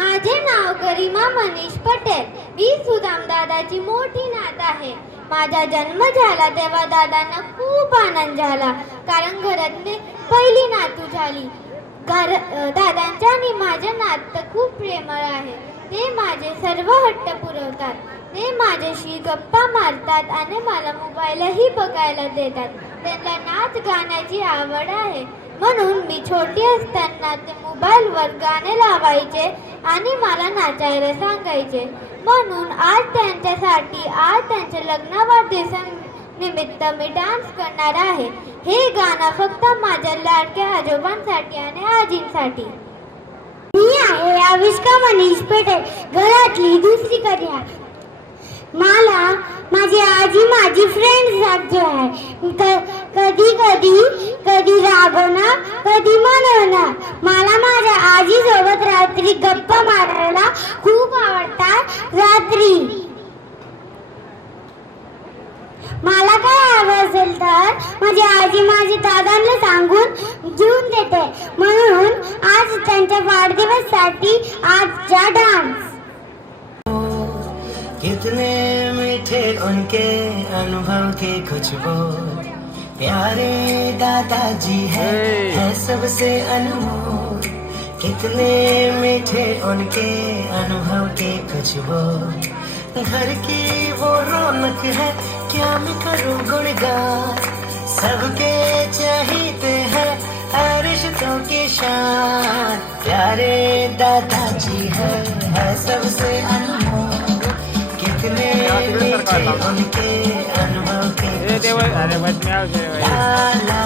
माझे नाव गरिमा मनीष पटेल. मी सुदाम दादाची मोठी नात आहे. माझा जन्म झाला तेव्हा दादांना खूप आनंद झाला, कारण घरातली पहिली नातू झाली. दादांच्या आणि माझे नातं खूप प्रेमळ आहे. ते माझे सर्व हट्ट पुरवतात. ते माझ्याशी गप्पा मारतात आणि मला मोबाईलही बघायला देतात. त्यांना नाच गाण्याची आवड आहे, म्हणून मी छोटी असताना ते मोबाईलवर गाणे लावायचे आणि मला नाचायला सांगायचे. म्हणून आज त्यांच्या लग्न वाढदिवसानिमित्त मी डान्स करणार आहे. हे गाणं फक्त माझ्या लाडक्या आजोबांसाठी आणि आजींसाठी. मी आहे आविष्का मनीष पटेल, घरातली दुसरी कन्या. मला माझी आजी माझी फ्रेंड सारखी आहे. कधी रागवणार, कधी मनवणार. मला माझ्या आजी सोबत रात्री गप्पा मारायला खूप आवडतात. रात्री मला काय हवं असेल तर माझी आजी माझी दादांना सांगून घेऊन देते. म्हणून आज त्यांच्या वाढदिवसासाठी आजचा डान्स. कितने मीठे उनके अनुभव के कुछ बोल, प्यारे दादाजी है सबसे अनमोल. कितने मीठे उनके अनुभव के कुछ बोल, घर की वो रौनक है क्या मैं करूं गुणगान. सबके चाहते हैं रिश्तों की शान, प्यारे दादाजी है सबसे अनमोल. कितने मीठे उनके अनुभव के ला ला